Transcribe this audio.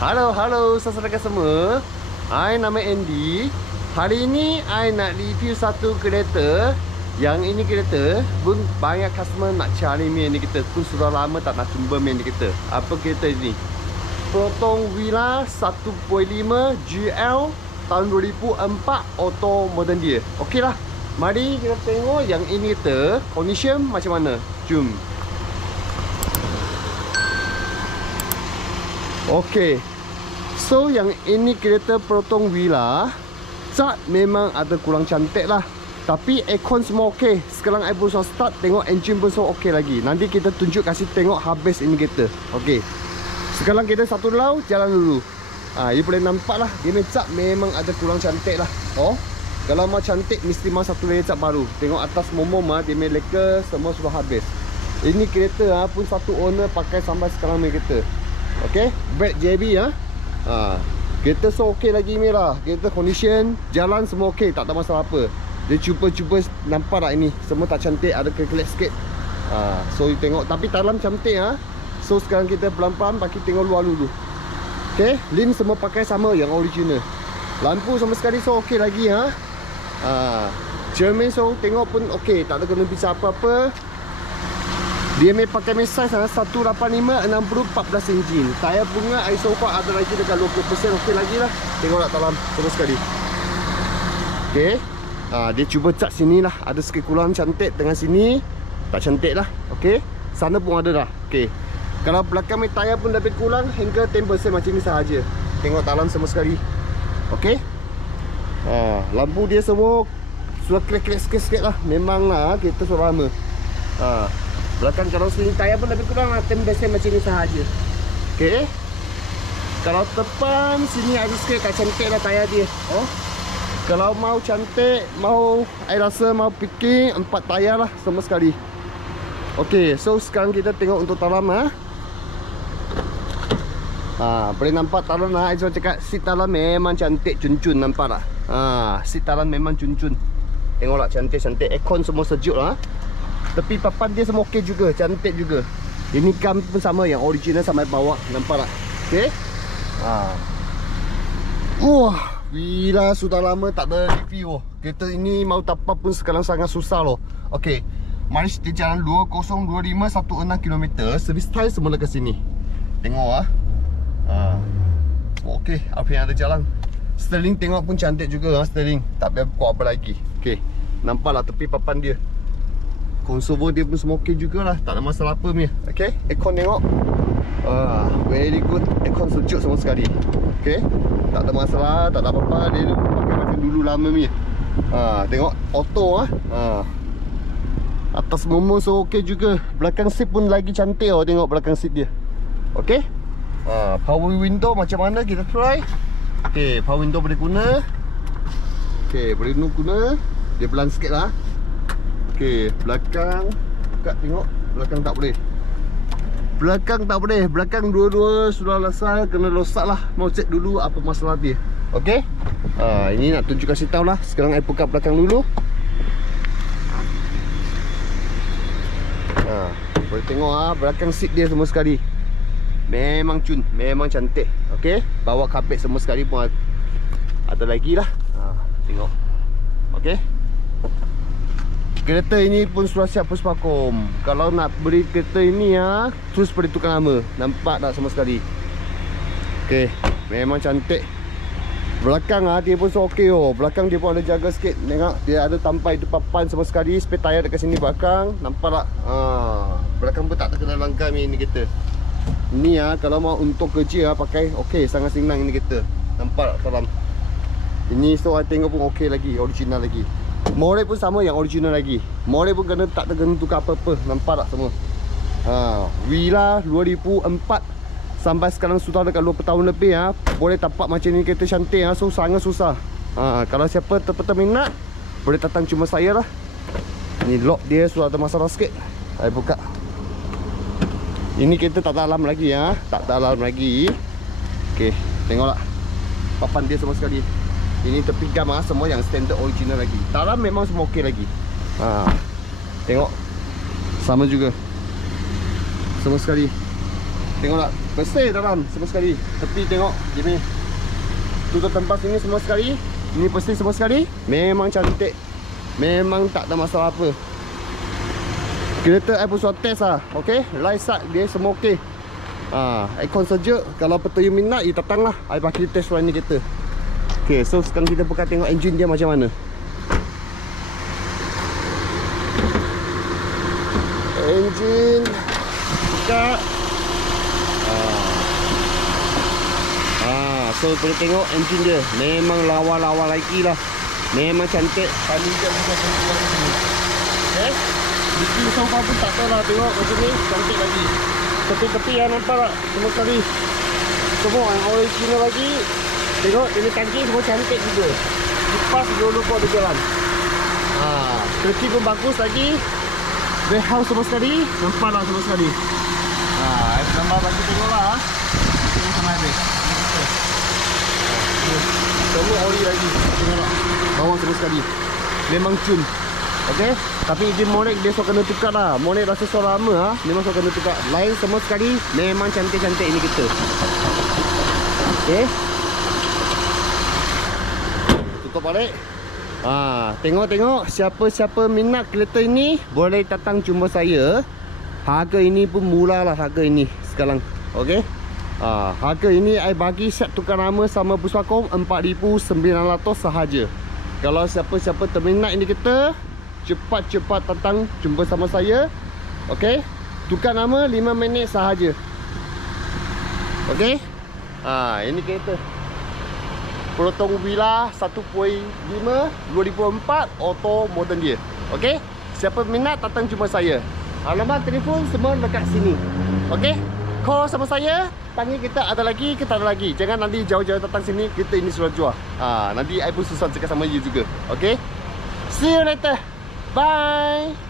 Halo, halo saudara semua. I nama Andy. Hari ini I nak review satu kereta. Yang ini kereta pun banyak customer nak cari main ni kita pun sudah lama tak nak jumpa main ni kita. Apa kereta ini? Proton Villa 1.5 GL tahun 2004 auto modern dia. Okeylah. Mari kita tengok yang ini kita condition macam mana. Jom. Okey. So yang ini kereta Proton Villa Cat memang ada kurang cantik lah. Tapi aircon semua okey. Sekarang I pun start Tengok engine pun semua okey lagi. Nanti kita tunjuk kasih tengok habis ini kereta. Okey. Sekarang kita satu lau Jalan dulu. Ha, You boleh nampak lah. Dia punya cat memang ada kurang cantik lah. Oh Kalau mau cantik Mesti mau satu layer cat baru. Tengok atas momom ah, Dia punya leka Semua sudah habis. Ini kereta ah, pun satu owner Pakai sampai sekarang ni kereta. Okey? Brake JB ah. Ha. Kereta so okey lagi ni lah Kereta condition Jalan semua okey Tak ada masalah apa Dia cuba-cuba Nampak tak ini Semua tak cantik Ada kelek sikit ha. So you tengok Tapi dalam cantik ha. So sekarang kita pelan-pelan Pakai tengok luar dulu Okay Lin semua pakai sama Yang original Lampu sama sekali So okey lagi ha. ha. Cermin so tengok pun okey Tak ada kena pisah apa-apa dia may pakai main size lah 185 60 14 inci. Tayar bunga ISO 4 ada lagi dekat 20% okey lagi lah. Tengok tak dalam terus sekali. Okey. Ha, dia cuba cat sini lah. Ada sikit kurang cantik dengan sini. Tak cantik lah. Okey. Sana pun ada dah. Okey. Kalau belakang main tayar pun lebih kurang hingga 10% macam ni sahaja. Tengok dalam semua sekali. Okey. Ha, lampu dia semua sudah klik-klik sikit-sikit lah. Memang lah kita sudah lama. Ha. Belakang kalau sini tayar pun lebih kurang lah 10% macam ni sahaja. Okey. Kalau depan sini ada sikit kat cantik lah tayar dia. Oh. Kalau mau cantik, mau I rasa mau picking empat tayar lah semua sekali. Okey, so sekarang kita tengok untuk dalam ha. Ha, boleh nampak dalam lah. Saya cakap seat dalam memang cantik cun-cun nampak tak? Ha, seat dalam memang cun-cun. Tengoklah cantik-cantik. Aircon semua sejuk lah. Tepi papan dia semua okey juga, cantik juga. Ini kam pun sama yang original sampai bawah, nampak tak? Okey. Ha. Wah, bila sudah lama tak ada review. Kereta ini mau tapak pun sekarang sangat susah loh. Okey. Mari kita jalan 2025 16 km, servis tire semua dekat sini. Tengok ah. Ha. Okey, apa yang ada jalan. Sterling tengok pun cantik juga ah sterling. Tak payah kuat apa lagi. Okey. Nampaklah tepi papan dia. Konsol dia pun okey jugalah. Tak ada masalah apa punya Okay Aircon tengok. Ah, Very good Aircon sejuk semua sekali. Okay Tak ada masalah Tak ada apa-apa. Dia pakai macam dulu lama punya ah, Tengok Auto ah. ah. Atas momo so okey juga. Belakang seat pun lagi cantik oh Tengok belakang seat dia. Okay? Ah, Power window macam mana kita try? Okay Power window boleh guna. Okay boleh guna. Dia pelan sikit lah Okey, belakang. Buka tengok, belakang tak boleh. Belakang tak boleh, belakang dua-dua sudah lesai Kena rosak lah, mau cek dulu apa masalah dia. Okey? Ha, Ini nak tunjuk kasih tahu lah Sekarang saya buka belakang dulu. Ha, Boleh tengok ah belakang seat dia semua sekali. Memang cun, memang cantik. Okey, bawa kapet semua sekali pun ada lagi lah. Ha, Tengok. Okey Kereta ini pun sudah siap push vakum Kalau nak beli kereta ini ya Terus beri tukar nama Nampak tak sama sekali? Okey Memang cantik. Belakang ah dia pun so okey oh. Belakang dia pun ada jaga sikit. Tengok dia ada tampai depan pan sama sekali. Spare tayar dekat sini belakang. Nampak tak? Ha. Belakang pun tak terkena langgar ni kereta. Ni ah kalau mau untuk kerja ah pakai okey sangat senang ini kereta. Nampak tak dalam Ini so I tengok pun okey lagi Original lagi More pun sama yang original lagi. More pun kena tak terkena tukar apa-apa. Nampak tak semua? Ha, Wila 2004 Sampai sekarang sudah dekat 20 tahun lebih ha. Boleh tapak macam ni kereta cantik ha. So sangat susah. Ha, Kalau siapa terpeta minat Boleh datang cuma saya lah. Ni lock dia sudah ada masalah sikit. Saya buka. Ini kereta tak dalam lagi ya, Tak dalam lagi. Okey, tengoklah. Papan dia semua sekali Ini tepi gam ha. semua yang standard original lagi. Dalam memang semua okey lagi. Ha. Tengok. Sama juga. Semua sekali. Tengok tak Bersih dalam semua sekali. Tepi tengok. Punya Tutup tempat sini semua sekali. Ini bersih semua sekali. Memang cantik. Memang tak ada masalah apa. Kereta I pun sudah test lah Okay Light start dia semua okay ha, Aircon sejuk. Kalau betul you minat You datang lah I pakai test run ni kereta Okay so sekarang kita buka tengok engine dia macam mana. Engine. Buka. Ah, so boleh tengok engine dia. Memang lawa-lawa lagi lah. Memang cantik. Paling dia macam cantik lagi Okay Bikin sofa pun tak tahu lah Tengok macam ni Cantik lagi. Tepi-tepi yang nampak tak? Semua sekali. Semua yang original lagi Tengok ini tangki semua cantik juga. Kipas dulu pun ada jalan. Ah, Kereti pun bagus lagi. Warehouse semua sekali Nampak lah semua sekali? Ah, ha, gambar bagi tengok lah Tengok sama habis. Semua ori lagi. Tengok Bawang semua sekali. Memang cun. Okay Tapi engine Monek dia so kena tukar lah. Monek rasa so lama ha? Memang so kena tukar. Lain semua sekali Memang cantik-cantik ini kita. Okay Tutup balik Ha, tengok-tengok siapa-siapa minat kereta ini boleh datang jumpa saya. Harga ini pun murah lah harga ini sekarang. Okey. Ha, harga ini I bagi set tukar nama sama Puspakom 4900 sahaja. Kalau siapa-siapa terminat ini kereta, cepat-cepat datang jumpa sama saya. Okey. Tukar nama 5 minit sahaja. Okey. Ha, ini kereta. Proton Villa 1.5 2004 auto modern dia. Okey? Siapa minat datang jumpa saya. Alamat telefon semua dekat sini. Okey? Call sama saya, panggil kita ada lagi, kita ada lagi. Jangan nanti jauh-jauh datang sini, kita ini sudah jual. Ha, nanti I pun susah cakap sama you juga. Okey? See you later. Bye.